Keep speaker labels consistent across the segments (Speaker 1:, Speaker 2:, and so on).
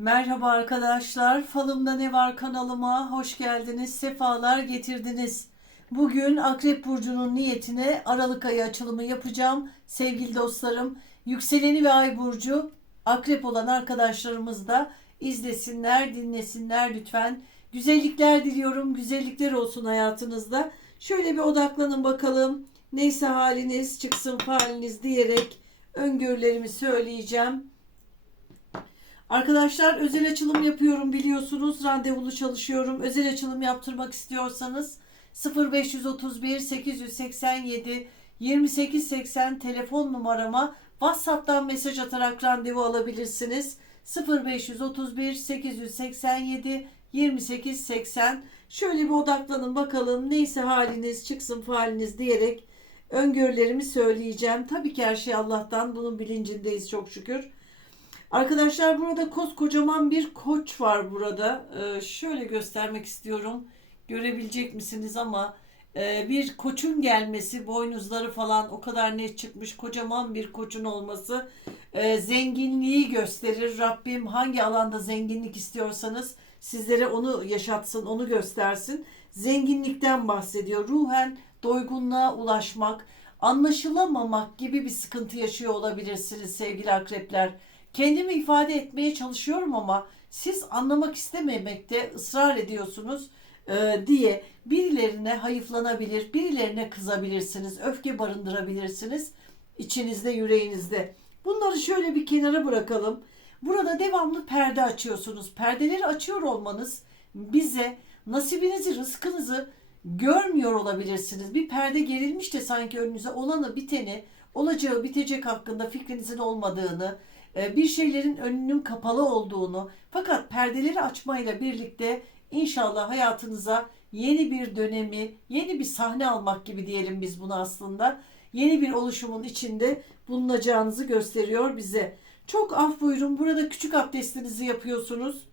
Speaker 1: Merhaba arkadaşlar. Falımda ne var kanalıma hoş geldiniz. Sefalar getirdiniz. Bugün Akrep Burcu'nun niyetine Aralık ayı açılımı yapacağım. Sevgili dostlarım, yükseleni ve ay burcu Akrep olan arkadaşlarımız da izlesinler, dinlesinler lütfen. Güzellikler diliyorum. Güzellikler olsun hayatınızda. Şöyle bir odaklanın bakalım. Neyse haliniz çıksın faliniz diyerek öngörülerimi söyleyeceğim. Arkadaşlar özel açılım yapıyorum biliyorsunuz. Randevulu çalışıyorum. Özel açılım yaptırmak istiyorsanız 0531 887 2880 telefon numarama WhatsApp'tan mesaj atarak randevu alabilirsiniz. 0531 887 2880 Şöyle bir odaklanın bakalım neyse haliniz çıksın faliniz diyerek öngörülerimi söyleyeceğim. Tabii ki her şey Allah'tan bunun bilincindeyiz çok şükür. Arkadaşlar burada koskocaman bir koç var burada. Ee, şöyle göstermek istiyorum. Görebilecek misiniz ama e, bir koçun gelmesi, boynuzları falan o kadar net çıkmış. Kocaman bir koçun olması e, zenginliği gösterir. Rabbim hangi alanda zenginlik istiyorsanız sizlere onu yaşatsın, onu göstersin. Zenginlikten bahsediyor. Ruhen doygunluğa ulaşmak, anlaşılamamak gibi bir sıkıntı yaşıyor olabilirsiniz sevgili akrepler. Kendimi ifade etmeye çalışıyorum ama siz anlamak istememekte ısrar ediyorsunuz e, diye birilerine hayıflanabilir, birilerine kızabilirsiniz, öfke barındırabilirsiniz içinizde, yüreğinizde. Bunları şöyle bir kenara bırakalım. Burada devamlı perde açıyorsunuz. Perdeleri açıyor olmanız bize nasibinizi, rızkınızı görmüyor olabilirsiniz. Bir perde gerilmiş de sanki önünüze olanı, biteni, olacağı, bitecek hakkında fikrinizin olmadığını, bir şeylerin önünün kapalı olduğunu fakat perdeleri açmayla birlikte inşallah hayatınıza yeni bir dönemi, yeni bir sahne almak gibi diyelim biz bunu aslında. Yeni bir oluşumun içinde bulunacağınızı gösteriyor bize. Çok af buyurun. Burada küçük abdestinizi yapıyorsunuz.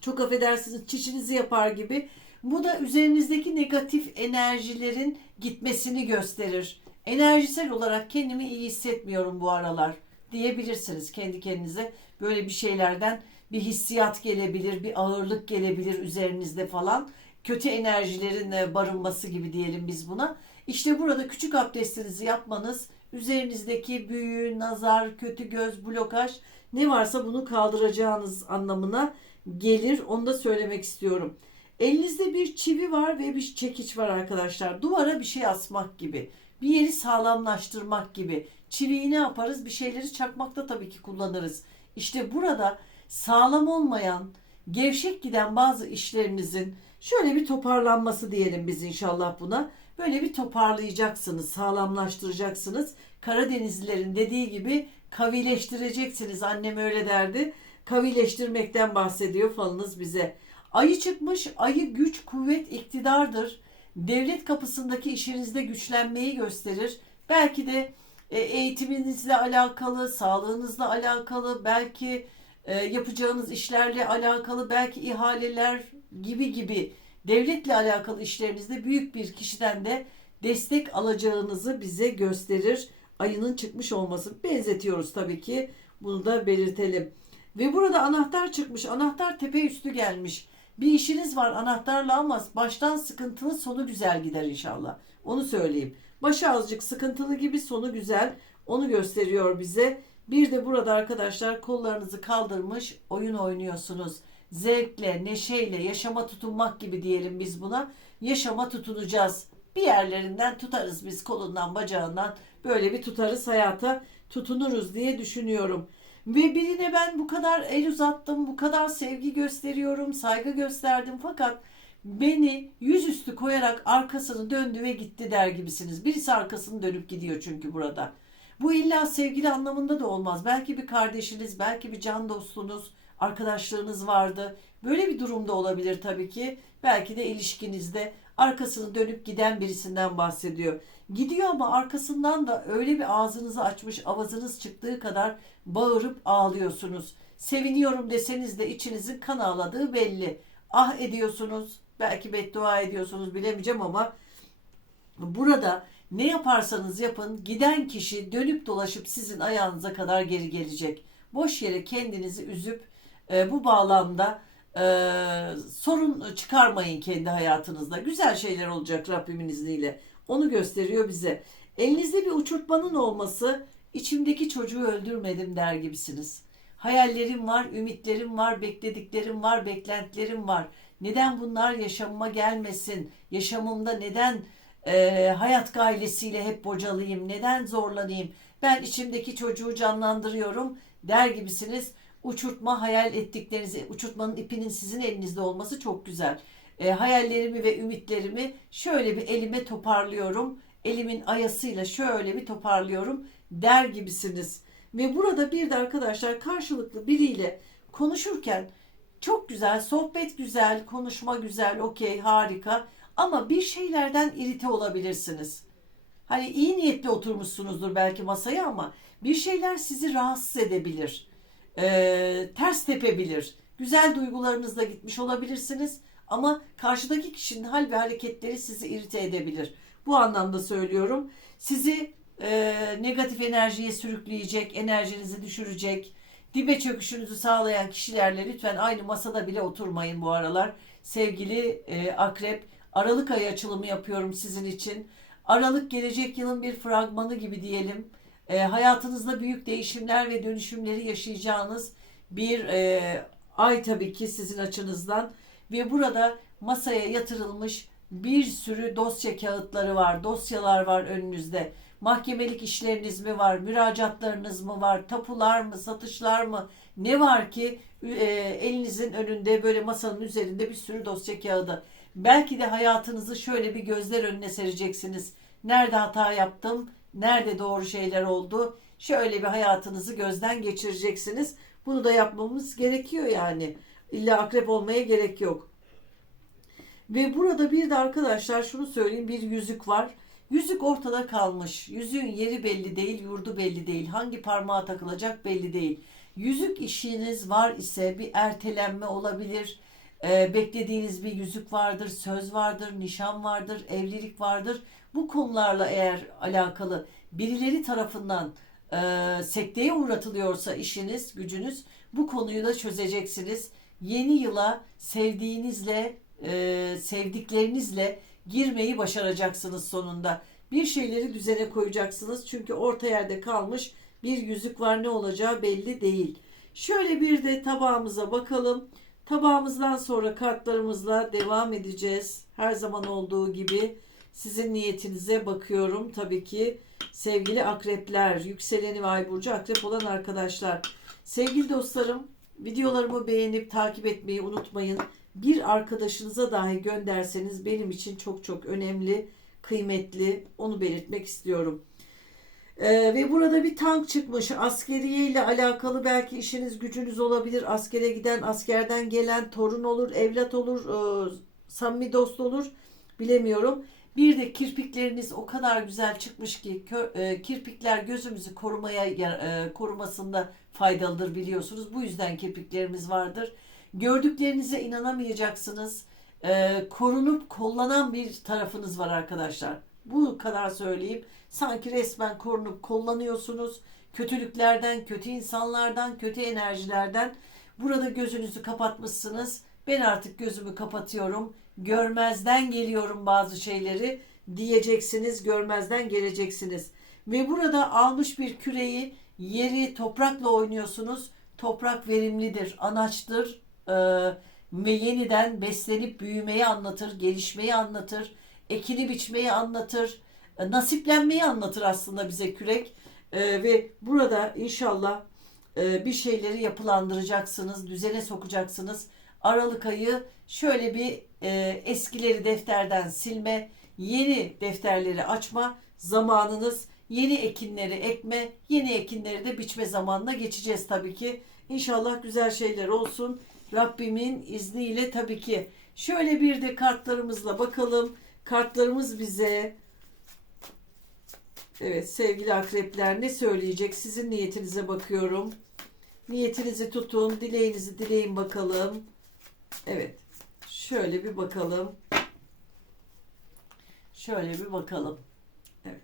Speaker 1: Çok affedersiniz çişinizi yapar gibi. Bu da üzerinizdeki negatif enerjilerin gitmesini gösterir. Enerjisel olarak kendimi iyi hissetmiyorum bu aralar diyebilirsiniz kendi kendinize. Böyle bir şeylerden bir hissiyat gelebilir, bir ağırlık gelebilir üzerinizde falan. Kötü enerjilerin e, barınması gibi diyelim biz buna. İşte burada küçük abdestinizi yapmanız üzerinizdeki büyü, nazar, kötü göz, blokaj ne varsa bunu kaldıracağınız anlamına gelir. Onu da söylemek istiyorum. Elinizde bir çivi var ve bir çekiç var arkadaşlar. Duvara bir şey asmak gibi. Bir yeri sağlamlaştırmak gibi. Çiviyi ne yaparız? Bir şeyleri çakmakta tabii ki kullanırız. İşte burada sağlam olmayan, gevşek giden bazı işlerinizin şöyle bir toparlanması diyelim biz inşallah buna. Böyle bir toparlayacaksınız, sağlamlaştıracaksınız. Karadenizlilerin dediği gibi kavileştireceksiniz. Annem öyle derdi. Kavileştirmekten bahsediyor falınız bize. Ayı çıkmış, ayı güç, kuvvet, iktidardır. Devlet kapısındaki işinizde güçlenmeyi gösterir. Belki de e, eğitiminizle alakalı, sağlığınızla alakalı, belki e, yapacağınız işlerle alakalı, belki ihaleler gibi gibi devletle alakalı işlerinizde büyük bir kişiden de destek alacağınızı bize gösterir. Ayının çıkmış olması benzetiyoruz tabii ki. Bunu da belirtelim. Ve burada anahtar çıkmış. Anahtar tepe üstü gelmiş. Bir işiniz var anahtarla ama baştan sıkıntılı sonu güzel gider inşallah. Onu söyleyeyim. Başı azıcık sıkıntılı gibi sonu güzel. Onu gösteriyor bize. Bir de burada arkadaşlar kollarınızı kaldırmış oyun oynuyorsunuz. Zevkle, neşeyle, yaşama tutunmak gibi diyelim biz buna. Yaşama tutunacağız. Bir yerlerinden tutarız biz kolundan, bacağından. Böyle bir tutarız hayata tutunuruz diye düşünüyorum. Ve birine ben bu kadar el uzattım, bu kadar sevgi gösteriyorum, saygı gösterdim fakat beni yüzüstü koyarak arkasını döndü ve gitti der gibisiniz. Birisi arkasını dönüp gidiyor çünkü burada. Bu illa sevgili anlamında da olmaz. Belki bir kardeşiniz, belki bir can dostunuz, arkadaşlığınız vardı. Böyle bir durumda olabilir tabii ki. Belki de ilişkinizde arkasını dönüp giden birisinden bahsediyor. Gidiyor ama arkasından da öyle bir ağzınızı açmış, avazınız çıktığı kadar bağırıp ağlıyorsunuz. Seviniyorum deseniz de içinizin kan ağladığı belli. Ah ediyorsunuz, belki beddua ediyorsunuz bilemeyeceğim ama burada ne yaparsanız yapın giden kişi dönüp dolaşıp sizin ayağınıza kadar geri gelecek. Boş yere kendinizi üzüp e, bu bağlamda e, sorun çıkarmayın kendi hayatınızda. Güzel şeyler olacak Rabbimin izniyle. Onu gösteriyor bize. Elinizde bir uçurtmanın olması içimdeki çocuğu öldürmedim der gibisiniz. Hayallerim var, ümitlerim var, beklediklerim var, beklentilerim var. Neden bunlar yaşamıma gelmesin? Yaşamımda neden e, hayat gailesiyle hep bocalayayım? Neden zorlanayım? Ben içimdeki çocuğu canlandırıyorum der gibisiniz. Uçurtma hayal ettiklerinizi, uçurtmanın ipinin sizin elinizde olması çok güzel. E, hayallerimi ve ümitlerimi şöyle bir elime toparlıyorum. Elimin ayasıyla şöyle bir toparlıyorum der gibisiniz. Ve burada bir de arkadaşlar karşılıklı biriyle konuşurken çok güzel, sohbet güzel, konuşma güzel, okey, harika. Ama bir şeylerden irite olabilirsiniz. Hani iyi niyetli oturmuşsunuzdur belki masaya ama bir şeyler sizi rahatsız edebilir. Ee, ters tepebilir. Güzel duygularınızla gitmiş olabilirsiniz ama karşıdaki kişinin hal ve hareketleri sizi irite edebilir. Bu anlamda söylüyorum. Sizi e, negatif enerjiye sürükleyecek, enerjinizi düşürecek, dibe çöküşünüzü sağlayan kişilerle lütfen aynı masada bile oturmayın bu aralar. Sevgili e, akrep, Aralık ayı açılımı yapıyorum sizin için. Aralık gelecek yılın bir fragmanı gibi diyelim. E, hayatınızda büyük değişimler ve dönüşümleri yaşayacağınız bir e, ay tabii ki sizin açınızdan. Ve burada masaya yatırılmış bir sürü dosya kağıtları var, dosyalar var önünüzde. Mahkemelik işleriniz mi var, müracaatlarınız mı var, tapular mı, satışlar mı? Ne var ki e, elinizin önünde böyle masanın üzerinde bir sürü dosya kağıdı. Belki de hayatınızı şöyle bir gözler önüne sereceksiniz. Nerede hata yaptım? Nerede doğru şeyler oldu? Şöyle bir hayatınızı gözden geçireceksiniz. Bunu da yapmamız gerekiyor yani. İlla akrep olmaya gerek yok. Ve burada bir de arkadaşlar şunu söyleyeyim bir yüzük var. Yüzük ortada kalmış. Yüzüğün yeri belli değil, yurdu belli değil. Hangi parmağa takılacak belli değil. Yüzük işiniz var ise bir ertelenme olabilir. Ee, beklediğiniz bir yüzük vardır, söz vardır, nişan vardır, evlilik vardır. Bu konularla eğer alakalı birileri tarafından e, sekteye uğratılıyorsa işiniz, gücünüz bu konuyu da çözeceksiniz. Yeni yıla sevdiğinizle, e, sevdiklerinizle girmeyi başaracaksınız sonunda. Bir şeyleri düzene koyacaksınız. Çünkü orta yerde kalmış bir yüzük var. Ne olacağı belli değil. Şöyle bir de tabağımıza bakalım. Tabağımızdan sonra kartlarımızla devam edeceğiz. Her zaman olduğu gibi sizin niyetinize bakıyorum. Tabii ki sevgili akrepler, yükseleni ve ay burcu akrep olan arkadaşlar. Sevgili dostlarım, videolarımı beğenip takip etmeyi unutmayın bir arkadaşınıza dahi gönderseniz benim için çok çok önemli, kıymetli. Onu belirtmek istiyorum. Ee, ve burada bir tank çıkmış. Askeriye ile alakalı belki işiniz gücünüz olabilir. Askere giden, askerden gelen torun olur, evlat olur, e, samimi dost olur. Bilemiyorum. Bir de kirpikleriniz o kadar güzel çıkmış ki e, kirpikler gözümüzü korumaya e, korumasında faydalıdır biliyorsunuz. Bu yüzden kirpiklerimiz vardır. Gördüklerinize inanamayacaksınız. Ee, korunup kollanan bir tarafınız var arkadaşlar. Bu kadar söyleyeyim. Sanki resmen korunup kollanıyorsunuz. Kötülüklerden, kötü insanlardan, kötü enerjilerden. Burada gözünüzü kapatmışsınız. Ben artık gözümü kapatıyorum. Görmezden geliyorum bazı şeyleri diyeceksiniz. Görmezden geleceksiniz. Ve burada almış bir küreyi yeri toprakla oynuyorsunuz. Toprak verimlidir, anaçtır, e, ve yeniden beslenip büyümeyi anlatır, gelişmeyi anlatır, ekini biçmeyi anlatır, e, nasiplenmeyi anlatır aslında bize kürek. E, ve burada inşallah e, bir şeyleri yapılandıracaksınız, düzene sokacaksınız. Aralık ayı şöyle bir e, eskileri defterden silme, yeni defterleri açma zamanınız, yeni ekinleri ekme, yeni ekinleri de biçme zamanına geçeceğiz tabii ki. İnşallah güzel şeyler olsun. Rabbimin izniyle tabii ki. Şöyle bir de kartlarımızla bakalım. Kartlarımız bize Evet sevgili akrepler ne söyleyecek? Sizin niyetinize bakıyorum. Niyetinizi tutun, dileğinizi dileyin bakalım. Evet. Şöyle bir bakalım. Şöyle bir bakalım. Evet.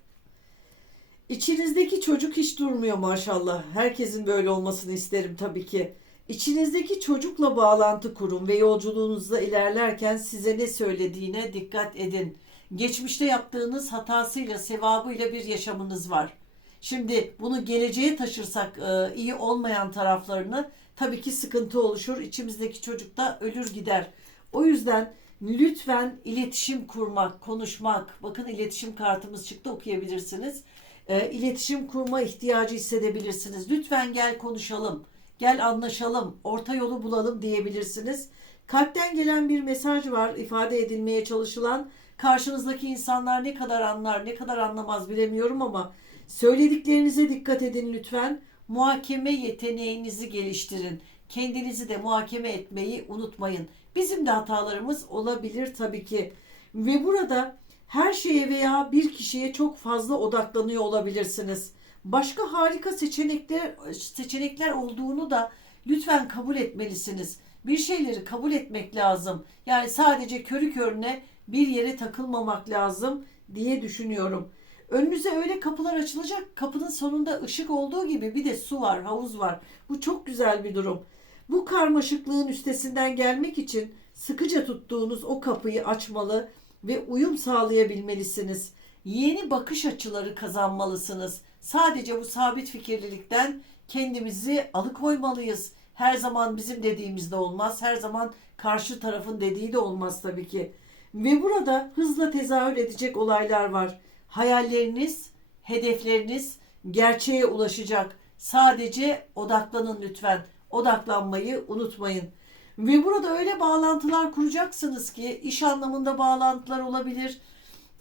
Speaker 1: İçinizdeki çocuk hiç durmuyor maşallah. Herkesin böyle olmasını isterim tabii ki. İçinizdeki çocukla bağlantı kurun ve yolculuğunuzda ilerlerken size ne söylediğine dikkat edin. Geçmişte yaptığınız hatasıyla, sevabıyla bir yaşamınız var. Şimdi bunu geleceğe taşırsak e, iyi olmayan taraflarını tabii ki sıkıntı oluşur. İçimizdeki çocuk da ölür gider. O yüzden lütfen iletişim kurmak, konuşmak. Bakın iletişim kartımız çıktı okuyabilirsiniz. E, iletişim kurma ihtiyacı hissedebilirsiniz. Lütfen gel konuşalım. Gel anlaşalım. Orta yolu bulalım diyebilirsiniz. Kalpten gelen bir mesaj var ifade edilmeye çalışılan. Karşınızdaki insanlar ne kadar anlar, ne kadar anlamaz bilemiyorum ama söylediklerinize dikkat edin lütfen. Muhakeme yeteneğinizi geliştirin. Kendinizi de muhakeme etmeyi unutmayın. Bizim de hatalarımız olabilir tabii ki. Ve burada her şeye veya bir kişiye çok fazla odaklanıyor olabilirsiniz. Başka harika seçenekler seçenekler olduğunu da lütfen kabul etmelisiniz. Bir şeyleri kabul etmek lazım. Yani sadece körü körüne bir yere takılmamak lazım diye düşünüyorum. Önünüze öyle kapılar açılacak. Kapının sonunda ışık olduğu gibi bir de su var, havuz var. Bu çok güzel bir durum. Bu karmaşıklığın üstesinden gelmek için sıkıca tuttuğunuz o kapıyı açmalı ve uyum sağlayabilmelisiniz. Yeni bakış açıları kazanmalısınız. Sadece bu sabit fikirlilikten kendimizi alıkoymalıyız. Her zaman bizim dediğimizde olmaz. Her zaman karşı tarafın dediği de olmaz tabii ki. Ve burada hızla tezahür edecek olaylar var. Hayalleriniz, hedefleriniz gerçeğe ulaşacak. Sadece odaklanın lütfen. Odaklanmayı unutmayın. Ve burada öyle bağlantılar kuracaksınız ki iş anlamında bağlantılar olabilir.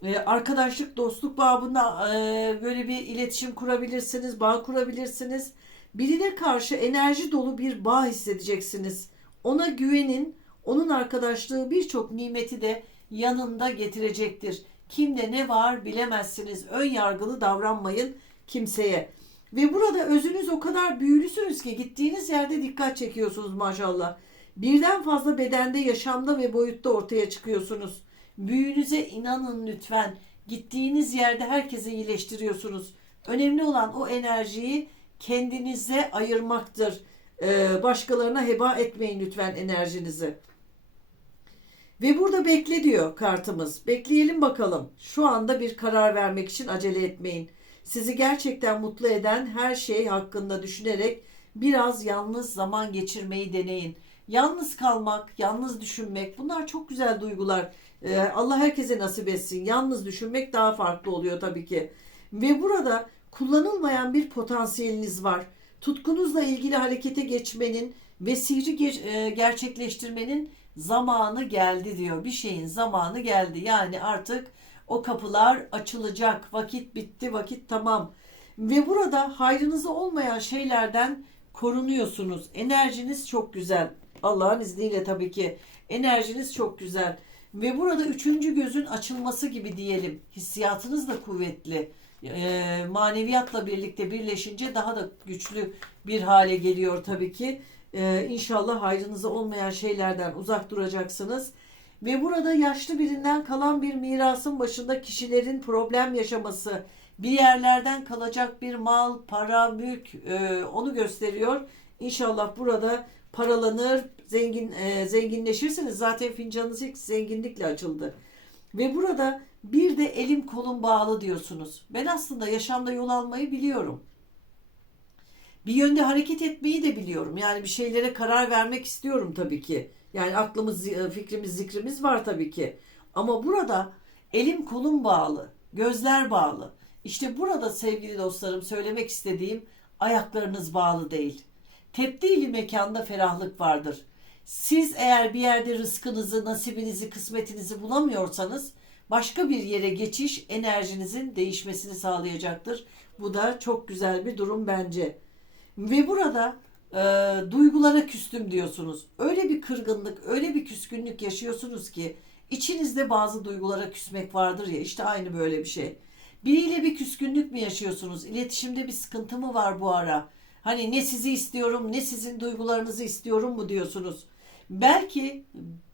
Speaker 1: Ee, arkadaşlık, dostluk babında e, böyle bir iletişim kurabilirsiniz, bağ kurabilirsiniz. Birine karşı enerji dolu bir bağ hissedeceksiniz. Ona güvenin, onun arkadaşlığı birçok nimeti de yanında getirecektir. Kimde ne var bilemezsiniz. Ön yargılı davranmayın kimseye. Ve burada özünüz o kadar büyülüsünüz ki gittiğiniz yerde dikkat çekiyorsunuz maşallah. Birden fazla bedende, yaşamda ve boyutta ortaya çıkıyorsunuz. Büyünüze inanın lütfen. Gittiğiniz yerde herkese iyileştiriyorsunuz. Önemli olan o enerjiyi kendinize ayırmaktır. Ee, başkalarına heba etmeyin lütfen enerjinizi. Ve burada bekle diyor kartımız. Bekleyelim bakalım. Şu anda bir karar vermek için acele etmeyin. Sizi gerçekten mutlu eden her şey hakkında düşünerek biraz yalnız zaman geçirmeyi deneyin. Yalnız kalmak, yalnız düşünmek bunlar çok güzel duygular. Ee, Allah herkese nasip etsin. Yalnız düşünmek daha farklı oluyor tabii ki. Ve burada kullanılmayan bir potansiyeliniz var. Tutkunuzla ilgili harekete geçmenin ve sihri geç- e, gerçekleştirmenin zamanı geldi diyor. Bir şeyin zamanı geldi. Yani artık o kapılar açılacak. Vakit bitti, vakit tamam. Ve burada hayrınıza olmayan şeylerden korunuyorsunuz. Enerjiniz çok güzel. Allah'ın izniyle tabii ki. Enerjiniz çok güzel. Ve burada üçüncü gözün açılması gibi diyelim. Hissiyatınız da kuvvetli. Ee, maneviyatla birlikte birleşince daha da güçlü bir hale geliyor tabii ki. Ee, inşallah hayrınıza olmayan şeylerden uzak duracaksınız. Ve burada yaşlı birinden kalan bir mirasın başında kişilerin problem yaşaması, bir yerlerden kalacak bir mal, para, mülk e, onu gösteriyor. İnşallah burada paralanır, zengin e, zenginleşirsiniz. Zaten fincanınız ilk zenginlikle açıldı. Ve burada bir de elim kolum bağlı diyorsunuz. Ben aslında yaşamda yol almayı biliyorum. Bir yönde hareket etmeyi de biliyorum. Yani bir şeylere karar vermek istiyorum tabii ki. Yani aklımız, e, fikrimiz, zikrimiz var tabii ki. Ama burada elim kolum bağlı, gözler bağlı. İşte burada sevgili dostlarım söylemek istediğim ayaklarınız bağlı değil. Tebdili mekanda ferahlık vardır. Siz eğer bir yerde rızkınızı, nasibinizi, kısmetinizi bulamıyorsanız başka bir yere geçiş enerjinizin değişmesini sağlayacaktır. Bu da çok güzel bir durum bence. Ve burada e, duygulara küstüm diyorsunuz. Öyle bir kırgınlık, öyle bir küskünlük yaşıyorsunuz ki içinizde bazı duygulara küsmek vardır ya işte aynı böyle bir şey. Biriyle bir küskünlük mü yaşıyorsunuz? İletişimde bir sıkıntı mı var bu ara? Hani ne sizi istiyorum ne sizin duygularınızı istiyorum mu diyorsunuz. Belki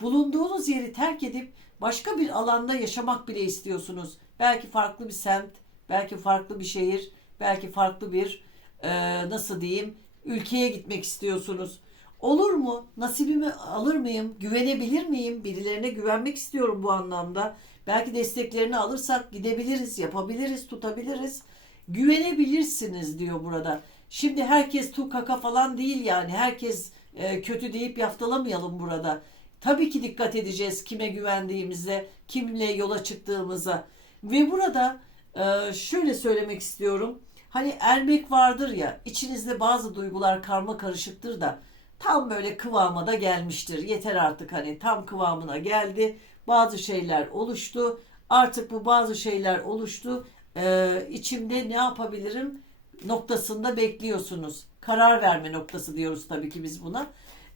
Speaker 1: bulunduğunuz yeri terk edip başka bir alanda yaşamak bile istiyorsunuz. Belki farklı bir semt, belki farklı bir şehir, belki farklı bir e, nasıl diyeyim ülkeye gitmek istiyorsunuz. Olur mu? Nasibimi alır mıyım? Güvenebilir miyim? Birilerine güvenmek istiyorum bu anlamda. Belki desteklerini alırsak gidebiliriz, yapabiliriz, tutabiliriz. Güvenebilirsiniz diyor burada. Şimdi herkes tu kaka falan değil yani. Herkes e, kötü deyip yaftalamayalım burada. Tabii ki dikkat edeceğiz kime güvendiğimize, kimle yola çıktığımıza. Ve burada e, şöyle söylemek istiyorum. Hani ermek vardır ya, içinizde bazı duygular karma karışıktır da tam böyle kıvama da gelmiştir. Yeter artık hani tam kıvamına geldi. Bazı şeyler oluştu. Artık bu bazı şeyler oluştu. Ee, içimde ne yapabilirim noktasında bekliyorsunuz. Karar verme noktası diyoruz tabii ki biz buna.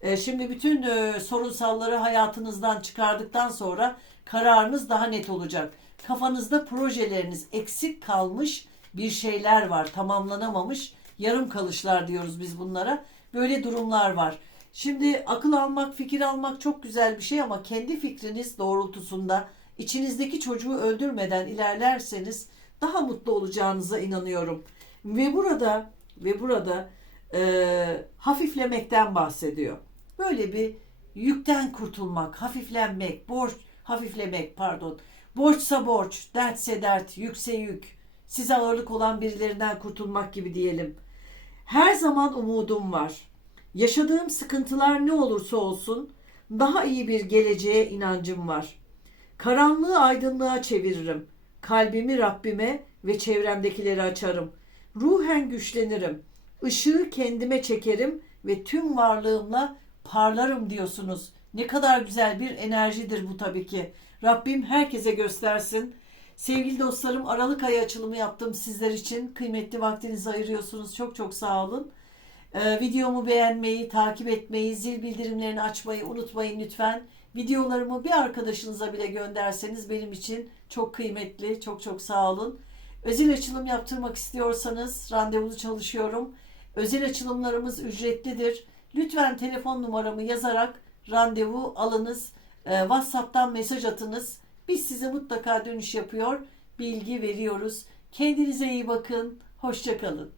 Speaker 1: Ee, şimdi bütün e, sorunsalları hayatınızdan çıkardıktan sonra kararınız daha net olacak. Kafanızda projeleriniz eksik kalmış bir şeyler var, tamamlanamamış yarım kalışlar diyoruz biz bunlara. Böyle durumlar var. Şimdi akıl almak, fikir almak çok güzel bir şey ama kendi fikriniz doğrultusunda içinizdeki çocuğu öldürmeden ilerlerseniz daha mutlu olacağınıza inanıyorum. Ve burada ve burada e, hafiflemekten bahsediyor. Böyle bir yükten kurtulmak, hafiflenmek, borç, hafiflemek pardon. Borçsa borç, dertse dert, yükse yük. Size ağırlık olan birilerinden kurtulmak gibi diyelim. Her zaman umudum var. Yaşadığım sıkıntılar ne olursa olsun daha iyi bir geleceğe inancım var. Karanlığı aydınlığa çeviririm. Kalbimi Rabbime ve çevremdekileri açarım. Ruhen güçlenirim. Işığı kendime çekerim ve tüm varlığımla parlarım diyorsunuz. Ne kadar güzel bir enerjidir bu tabii ki. Rabbim herkese göstersin. Sevgili dostlarım Aralık ayı açılımı yaptım sizler için. Kıymetli vaktinizi ayırıyorsunuz. Çok çok sağ olun. Ee, videomu beğenmeyi, takip etmeyi, zil bildirimlerini açmayı unutmayın lütfen. Videolarımı bir arkadaşınıza bile gönderseniz benim için çok kıymetli. Çok çok sağ olun. Özel açılım yaptırmak istiyorsanız randevulu çalışıyorum. Özel açılımlarımız ücretlidir. Lütfen telefon numaramı yazarak randevu alınız. Ee, WhatsApp'tan mesaj atınız. Biz size mutlaka dönüş yapıyor, bilgi veriyoruz. Kendinize iyi bakın. Hoşçakalın.